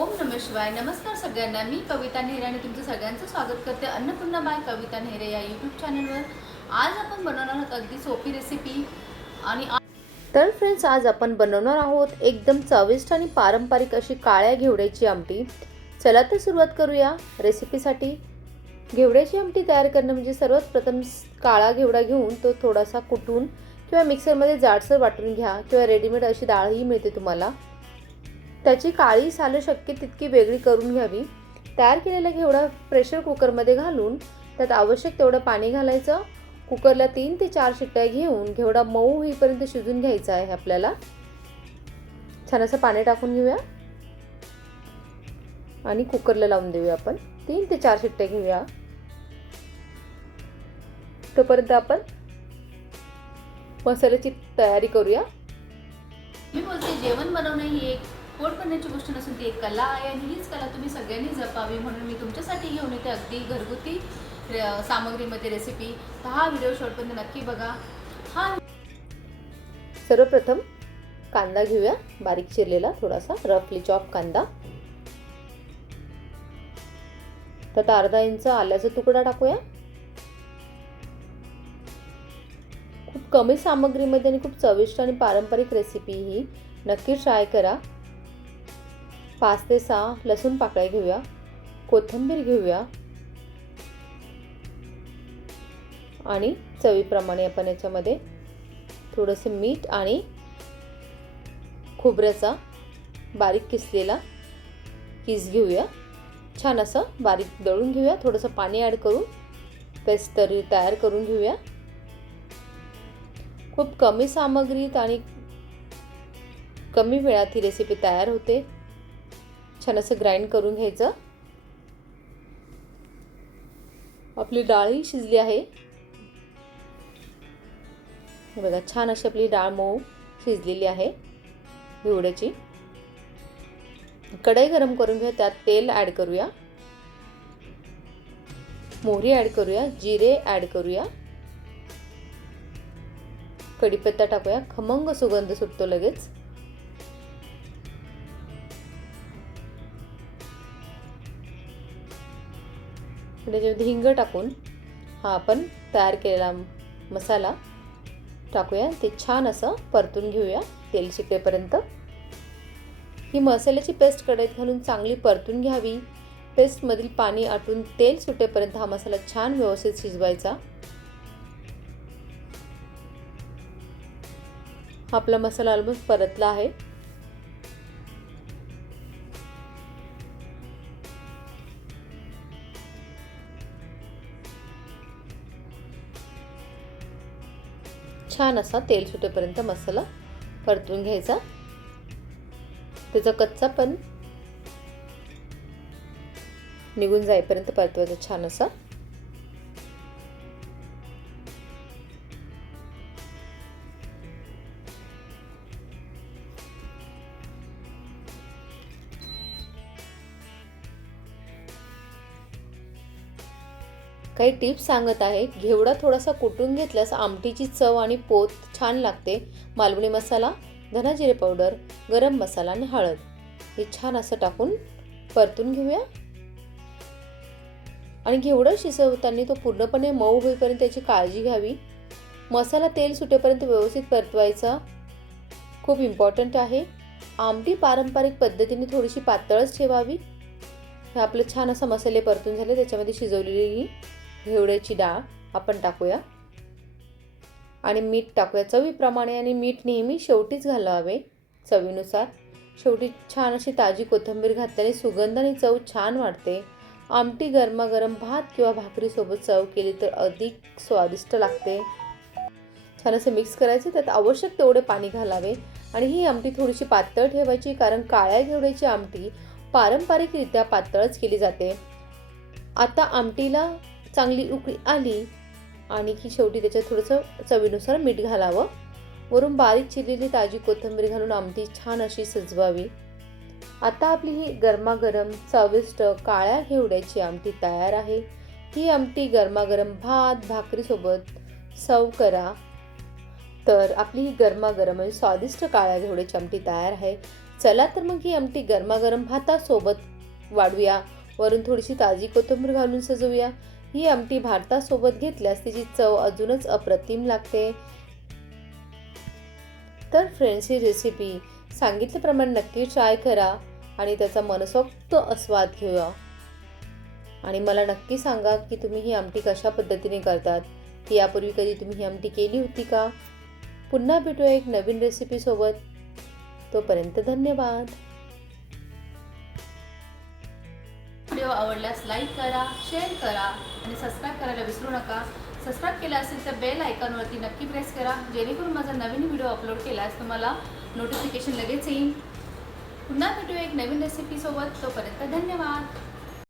ओम नमः शिवाय. नमस्कार सगळ्यांना. मी कविता नेहरे आणि तुमचं सगळ्यांचं स्वागत करते अन्नपूर्णा बाय कविता नेहरे या यूट्यूब चॅनलवर. आज आपण बनवणार आहोत अगदी सोपी रेसिपी आणि तर फ्रेंड्स, आज आपण बनवणार आहोत एकदम चविष्ट आणि पारंपरिक अशी काळ्या घेवड्याची आमटी. चला तर सुरुवात करूया रेसिपीसाठी. घेवड्याची आमटी तयार करणं म्हणजे सर्वात प्रथम काळा घेवडा घेऊन तो थोडासा कुटून किंवा मिक्सरमध्ये जाडसर वाटून घ्या किंवा रेडीमेड अशी डाळही मिळते तुम्हाला. त्याची काळी सालं शक्य तितकी वेगळी करून घ्यावी. तयार केलेला घेवडा प्रेशर कुकरमध्ये घालून त्यात आवश्यक तेवढं पाणी घालायचं. कुकरला 3 ते 4 शिट्ट्या घेऊन घेवडा मऊ होईपर्यंत शिजून घ्यायचा आहे आपल्याला. छान असं पाणी टाकून घेऊया आणि कुकरला लावून देऊया. आपण 3 ते 4 शिट्ट्या घेऊया. तोपर्यंत आपण मसाल्याची तयारी करूया. मी बोलते, जेवण बनवणं ही एक पोट भरण्याची गोष्ट नसून ती एक कला आहे आणि हीच कला तुम्ही सगळ्यांनी जपावी, म्हणून मी तुमच्यासाठी घेऊन येते अगदी घरगुती सामग्रीमध्ये रेसिपी. तर हा व्हिडिओ शेवटपर्यंत नक्की बघा. सर्वप्रथम कांदा घेऊया, बारीक चिरलेला थोडासा रफली चॉप कांदा. त्यात अर्धा इंच आल्याचा तुकडा टाकूया. खूप कमी सामग्रीमध्ये आणि खूप चविष्ट आणि पारंपरिक रेसिपी ही नक्की ट्राय करा. 5 ते 6 लसूण पाकळ्या घेऊया. कोथिंबीर घेऊया आणि चवीप्रमाणे आपण याच्यामध्ये थोडंसं मीठ आणि खोबऱ्याचा बारीक किसलेला किस घेऊया. छान असं बारीक दळून घेऊया. थोडंसं पाणी ॲड करून पेस्ट तयार करून घेऊया. खूप कमी सामग्रीत आणि कमी वेळात ही रेसिपी तयार होते. छान असं ग्राइंड करून घ्यायचं. आपली डाळही शिजली आहे बघा. छान अशी आपली डाळ मऊ शिजलेली आहे घेवड्याची. कढई गरम करून घेऊया. त्यात तेल ॲड करूया, मोहरी ॲड करूया, जिरे ॲड करूया, कढीपत्ता टाकूया. खमंग सुगंध सुटतो लगेच. त्याच्यामध्ये हिंग टाकून हा आपण तयार केलेला मसाला टाकूया. ते छान असं परतून घेऊया तेल शिकेपर्यंत. ही मसाल्याची पेस्ट कढईत घालून चांगली परतून घ्यावी. पेस्टमधील पाणी आटून तेल सुटेपर्यंत हा मसाला छान व्यवस्थित शिजवायचा. आपला मसाला ऑलमोस्ट परतला आहे. छान असा तेल सुटेपर्यंत मसाला परतून घ्यायचा. त्याचा कच्चा पण निघून जाईपर्यंत परतवायचा छान असा. काही टिप्स सांगत आहे. घेवडा थोडासा कुटून घेतल्यास आमटीची चव आणि पोत छान लागते. मालवणी मसाला, धना जिरे पावडर, गरम मसाला आणि हळद हे छान असं टाकून परतून घेऊया. आणि घेवडा शिजवताना तो पूर्णपणे मऊ होईपर्यंत त्याची काळजी घ्यावी. मसाला तेल सुटेपर्यंत व्यवस्थित परतवायचा, खूप इम्पॉर्टंट आहे. आमटी पारंपरिक पद्धतीने थोडीशी पातळच ठेवावी. हे आपले छान असं मसाले परतून झाले. त्याच्यामध्ये शिजवलेली घेवड्याची डाळ आपण टाकूया आणि मीठ टाकूया चवीप्रमाणे. आणि मीठ नेहमी शेवटीच घालावे चवीनुसार. शेवटी छान अशी ताजी कोथिंबीर घातल्याने सुगंध आणि चव छान वाढते. आमटी गरमागरम भात किंवा भाकरीसोबत सर्व केली तर अधिक स्वादिष्ट लागते. छान असं मिक्स करायचं. त्यात आवश्यक तेवढे पाणी घालावे आणि ही आमटी थोडीशी पातळ ठेवायची, कारण काळ्या घेवड्याची आमटी पारंपरिकरित्या पातळच केली जाते. आता आमटीला चांगली उकळी आली आणि की शेवटी त्याच्यात थोडंसं चवीनुसार मीठ घालावं. वरून बारीक चिरलेली ताजी कोथिंबीर घालून आमटी छान अशी सजवावी. आता आपली ही गरमागरम चविष्ट काळ्या घेवड्याची आमटी तयार आहे. ही आमटी गरमागरम भात भाकरीसोबत सर्व करा. तर आपली ही गरमागरम आणि स्वादिष्ट काळ्या घेवड्याची आमटी तयार आहे. चला तर मग ही आमटी गरमागरम भातासोबत वाढूया. वरून थोडीशी ताजी कोथिंबीर घालून सजवूया. ही आमटी भातासोबत घेतल्यास तिची चव अजूनच अप्रतिम लागते. तर फ्रेंड्स, ही रेसिपी सांगितल्याप्रमाणे नक्की ट्राय करा आणि त्याचा मनसोक्त आस्वाद घेऊया. आणि मला नक्की सांगा की तुम्ही ही आमटी कशा पद्धतीने करतात, की यापूर्वी कधी तुम्ही ही आमटी केली होती का. पुन्हा भेटूया एक नवीन रेसिपीसोबत. तोपर्यंत धन्यवाद. व्हिडिओ आवडल्यास लाईक करा, शेअर करा आणि सबस्क्राईब करायला विसरू नका. सबस्क्राईब केलं असेल तर बेल आयकॉनवरती नक्की प्रेस करा, जेणेकरून माझा नवीन व्हिडिओ अपलोड केल्यास तुम्हाला नोटिफिकेशन लगेच येईल. पुन्हा भेटूया एक नवीन रेसिपीसोबत. तोपर्यंत धन्यवाद.